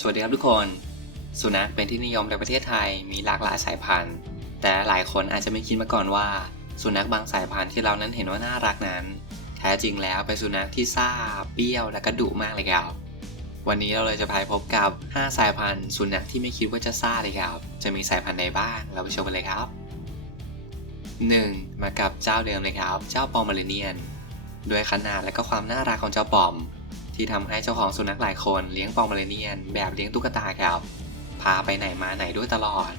สวัสดีครับทุกคน สุนัขเป็นที่นิยมในประเทศไทยมีหลากหลายสายพันธุ์ แต่หลายคนอาจจะไม่คิดมาก่อนว่า สุนัขบางสายพันธุ์ที่เรานั้นเห็นว่าน่ารักนั้น แท้จริงแล้วเป็นสุนัขที่ซ่าเปรี้ยวและก็ดุมากเลยครับวันนี้เราเลยจะพาไปพบกับ 5 สายพันธุ์สุนัขที่ไม่คิดว่าจะซ่าเลยครับ จะมีสายพันธุ์ใดบ้างเราไปชมกันเลยครับ 1. มากับเจ้าเดิมเลยครับ เจ้าปอมเมเรเนียน ด้วยขนาดและก็ความน่ารักของเจ้าปอม ที่ทำให้เจ้าของสุนัขหลายคนเลี้ยงปอมเมเรเนียน แบบเลี้ยงตุ๊กตาครับ พาไปไหนมาไหนด้วยตลอด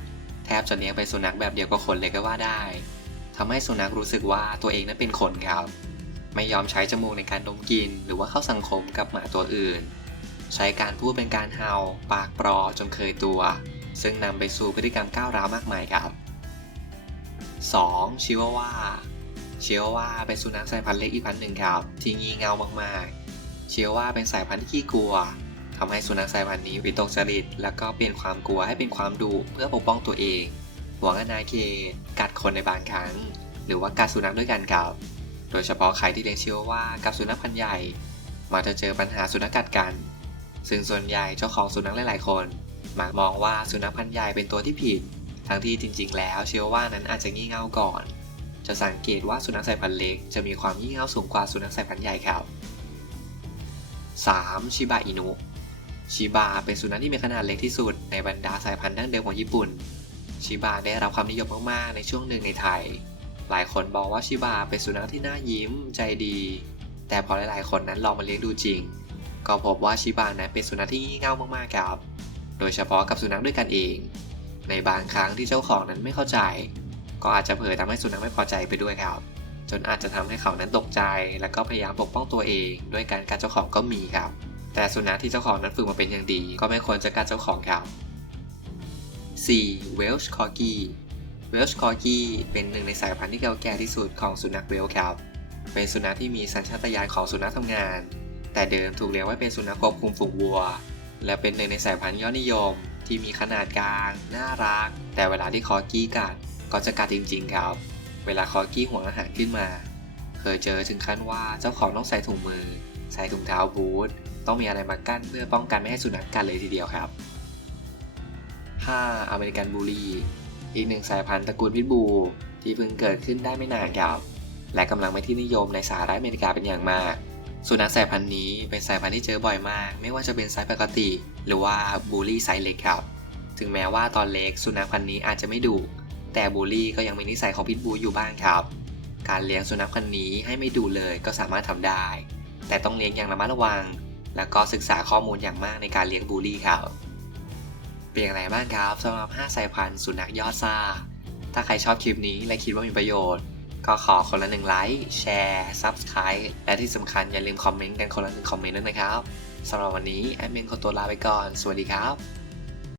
แทบจะเลี้ยงเป็นสุนัขแบบเดียวกับคนเลยก็ว่าได้ทำให้สุนัขรู้สึกว่าตัวเองนั้นเป็นคนครับ ไม่ยอมใช้จมูกในการดมกลินหรือว่าเข้าสังคมกับหมาตัวอื่น ใช้การพูดเป็นการเห่า ปากปลอจนเคยตัว ซึ่งนำไปสู่พฤติกรรมก้าวร้าวมากมายครับ 2. ชิวาว่าชิวาว่าเป็นสุนัขสายพันธุ์เล็กอีกพันธุ์หนึ่งครับ ที่งี่เง่ามากๆ เชิวาว่าเป็นสายพันธุ์ที่ขี้กลัวทำให้สุนัขสายพันธุ์นี้วิตกจริต แล้วก็เปลี่ยนความกลัวให้เป็นความดุเพื่อปกป้องตัวเองหวงอนาเขตกัดคนในบางครั้ง หรือว่ากัดสุนัขด้วยกันครับ โดยเฉพาะใครที่เลี้ยงเชิวาว่ากับสุนัขพันธุ์ใหญ่มักจะเจอปัญหาสุนัขกัดกัน ซึ่งส่วนใหญ่เจ้าของสุนัขหลายๆคนมักมองว่าสุนัขพันธุ์ใหญ่เป็นตัวที่ผิด ทั้งที่จริง ๆ แล้วเชื่อว่านั้นอาจจะงี่เง่าก่อน จะสังเกตว่าสุนัขสายพันธุ์เล็กจะมีความงี่เง่าสูงกว่าสุนัขสายพันธุ์ใหญ่ครับ 3. ชิบะอินุ ชิบะเป็นสุนัขที่มีขนาดเล็กที่สุดในบรรดาสายพันธุ์ดั้งเดิมของญี่ปุ่น ชิบะได้รับความนิยมมาก ๆ ในช่วงหนึ่งในไทย หลายคนบอกว่าชิบะเป็นสุนัขที่น่ายิ้มใจดี แต่พอหลาย ๆ คนนั้นลองมาเลี้ยงดูจริง ก็พบว่าชิบะนั้นเป็นสุนัขที่งี่เง่ามาก ๆ ครับ โดยเฉพาะกับสุนัขด้วยกันเอง ในบางครั้งที่เจ้าของนั้นไม่เข้าใจ ก็อาจจะเผยทำให้สุนัขไม่พอใจไปด้วยครับ จนอาจจะทำให้เขานั้นตกใจ และก็พยายามปกป้องตัวเอง ด้วยการกัดเจ้าของก็มีครับ แต่สุนัขที่เจ้าของนั้นฝึกมาเป็นอย่างดี ก็ไม่ควรจะกัดเจ้าของครับ 4. Welsh Corgi Welsh Corgi เป็นหนึ่งในสายพันธุ์ที่เก่าแก่ที่สุดของสุนัขเวลส์ครับ เป็นสุนัขที่มีสัญชาตญาณของสุนัขทำงาน แต่เดิมถูกเลี้ยงไว้เป็นสุนัขควบคุมฝูงวัว และเป็นหนึ่งในสายพันธุ์ยอดนิยม ที่มีขนาดกลาง น่ารัก แต่เวลาที่คอกี้กัดก็จะกัดจริง ๆ ครับ เวลาคอกี้หัวอาหารขึ้นมา เคยเจอถึงขั้นว่าเจ้าของต้องใส่ถุงมือ ใส่ถุงเท้าบูทต้องมีอะไรมากั้นเพื่อป้องกันไม่ให้สุนัขกัดเลยทีเดียวครับ 5. อเมริกันบูลีอีกหนึ่งสายพันธุ์ตระกูลพิทบูที่เพิ่งเกิดขึ้นได้ไม่นานครับและกำลังเป็นที่นิยมในสหรัฐอเมริกาเป็นอย่างมาก สุนัขสายพันธุ์นี้เป็นสายพันธุ์ที่เจอบ่อยมาก ไม่ว่าจะเป็นไซส์ปกติ หรือว่าบูลลี่ไซส์เล็กครับ ถึงแม้ว่าตอนเล็กสุนัขพันธุ์นี้อาจจะไม่ดุ แต่บูลลี่ก็ยังมีนิสัยของพิทบูลอยู่บ้างครับ การเลี้ยงสุนัขพันธุ์นี้ให้ไม่ดุเลยก็สามารถทำได้ แต่ต้องเลี้ยงอย่างระมัดระวัง แล้วก็ศึกษาข้อมูลอย่างมากในการเลี้ยงบูลลี่ครับ เป็นอย่างไรบ้างครับสำหรับ 5 สายพันธุ์สุนัขยอดซ่า ถ้าใครชอบคลิปนี้และคิดว่ามีประโยชน์ ก็ขอคนละหนึ่งไลค์แชร์ Subscribe และที่สำคัญอย่าลืมคอมเมนต์กันคนละหนึ่งคอมเมนต์ด้วยนะครับสำหรับวันนี้แอดมินขอตัวลาไปก่อน สวัสดีครับ